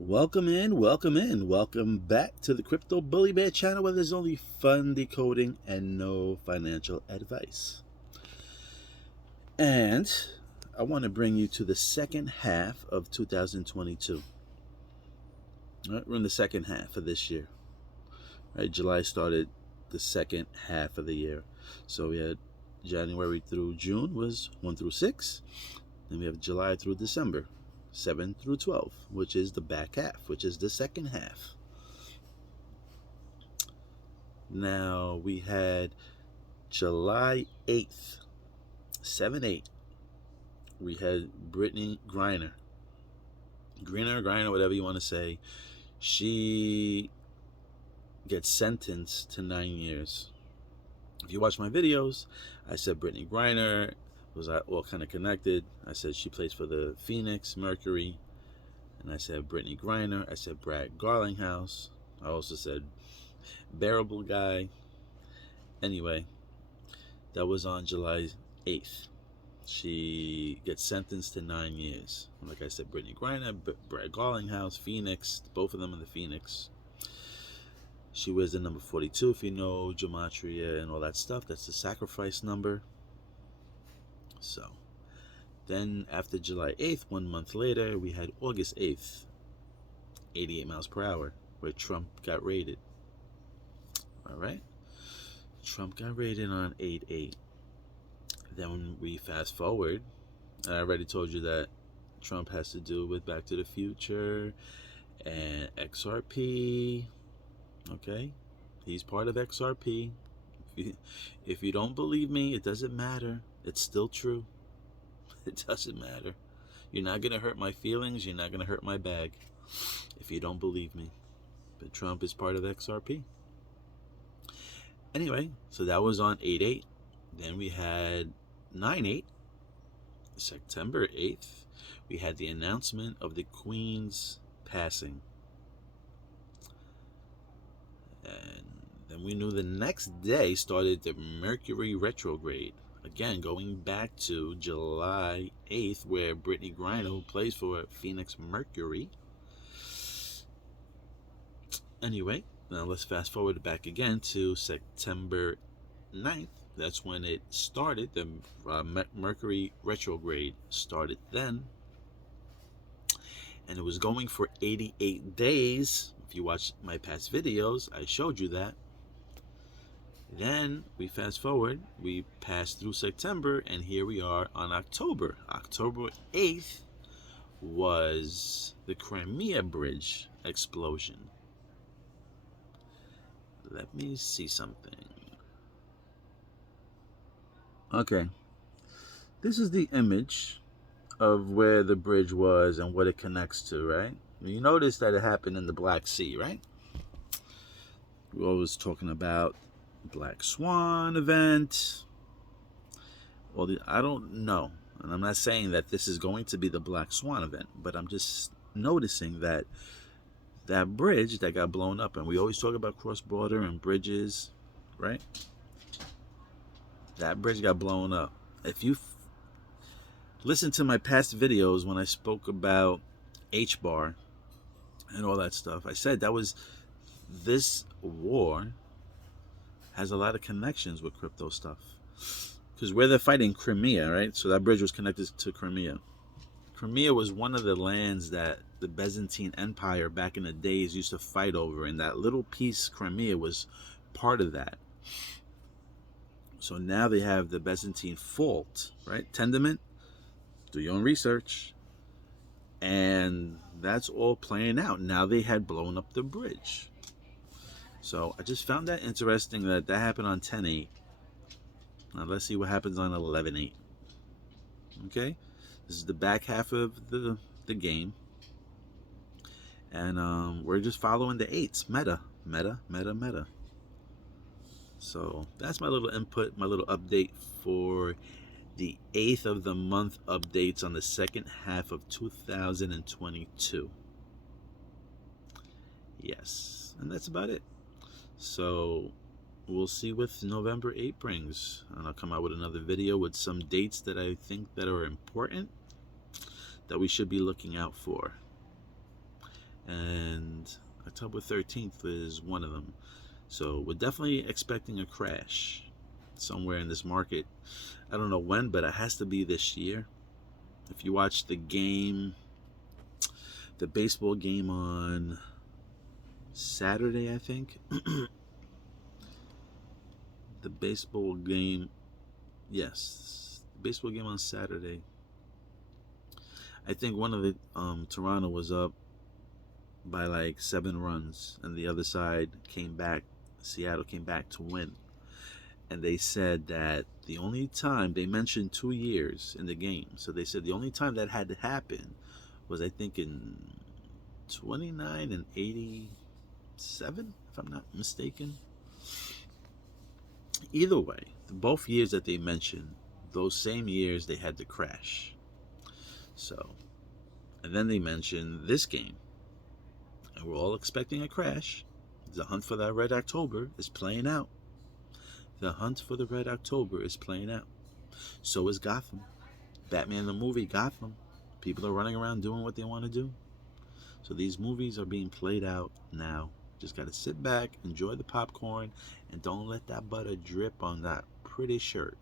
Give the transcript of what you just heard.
Welcome back to the Crypto Bully Bear channel where there's only fun decoding and no financial advice. And I want to bring you to the second half of 2022. Right, we're in the second half of this year. Right, July started the second half of the year. So we had January through June was 1 through 6. Then we have July through December, 7 through 12, which is the back half, which is the second half. Now we had July 8th, 7/8. We had Brittney Griner, whatever you want to say. She gets sentenced to 9 years. If you watch my videos, I said Brittney Griner was all kind of connected. I said she plays for the Phoenix Mercury, and I said Brittney Griner. I said Brad Garlinghouse. I also said Bearable Guy. Anyway, that was on July 8th. She gets sentenced to 9 years. Like I said, Brittney Griner, Brad Garlinghouse, Phoenix, both of them in the Phoenix. She wears the number 42, if you know gematria and all that stuff. That's the sacrifice number. So, then after July 8th, 1 month later, we had August 8th, 88 miles per hour, where Trump got raided. All right? Trump got raided on 8/8. Then we fast forward. I already told you that Trump has to do with Back to the Future and XRP. Okay? He's part of XRP. If you don't believe me, it doesn't matter. It's still true. It doesn't matter. You're not going to hurt my feelings. You're not going to hurt my bag if you don't believe me. But Trump is part of XRP. Anyway, so that was on 8/8. Then we had 9/8. September 8th, we had the announcement of the Queen's passing. And then we knew the next day started the Mercury retrograde. Again, going back to July 8th, where Brittney Griner, who plays for Phoenix Mercury. Anyway, now let's fast forward back again to September 9th. That's when it started. The Mercury retrograde started then. And it was going for 88 days. If you watch my past videos, I showed you that. Then we fast forward, we passed through September, and here we are on October. October 8th was the Crimea Bridge explosion. Let me see something. Okay. This is the image of where the bridge was and what it connects to, right? You notice that it happened in the Black Sea, right? We're always talking about Black Swan event. Well, I don't know, and I'm not saying that this is going to be the Black Swan event, but I'm just noticing that that bridge that got blown up, and we always talk about cross-border and bridges, right? That bridge got blown up. If you listen to my past videos when I spoke about H-bar and all that stuff, I said that was this war has a lot of connections with crypto stuff. Because where they're fighting Crimea, right? So that bridge was connected to Crimea. Crimea was one of the lands that the Byzantine Empire back in the days used to fight over, and that little piece, Crimea, was part of that. So now they have the Byzantine fault, right? Tendament, do your own research. And that's all playing out. Now they had blown up the bridge. So I just found that interesting that happened on 10/8. Now let's see what happens on 11/8. Okay, this is the back half of the game, and we're just following the eights. Meta. So that's my little input, my little update for the 8th of the month updates on the second half of 2022. Yes, and that's about it. So we'll see what November 8 brings, and I'll come out with another video with some dates that I think that are important that we should be looking out for. and October 13th is one of them. So we're definitely expecting a crash somewhere in this market. I don't know when, but it has to be this year. If you watch the game, the baseball game on Saturday, I think. The baseball game, yes, the baseball game on Saturday. I think one of the Toronto was up by like 7 runs, and the other side came back. Seattle came back to win, and they said that the only time they mentioned 2 years in the game, so they said the only time that had to happen was I think in 29 and 87, if I'm not mistaken. Either way, both years that they mentioned, those same years they had to crash. So, and then they mentioned this game, and we're all expecting a crash. The hunt for that Red October is playing out. The hunt for the Red October is playing out. So is Gotham. Batman the movie, Gotham. People are running around doing what they want to do. So these movies are being played out now. Just got to sit back, enjoy the popcorn, and don't let that butter drip on that pretty shirt.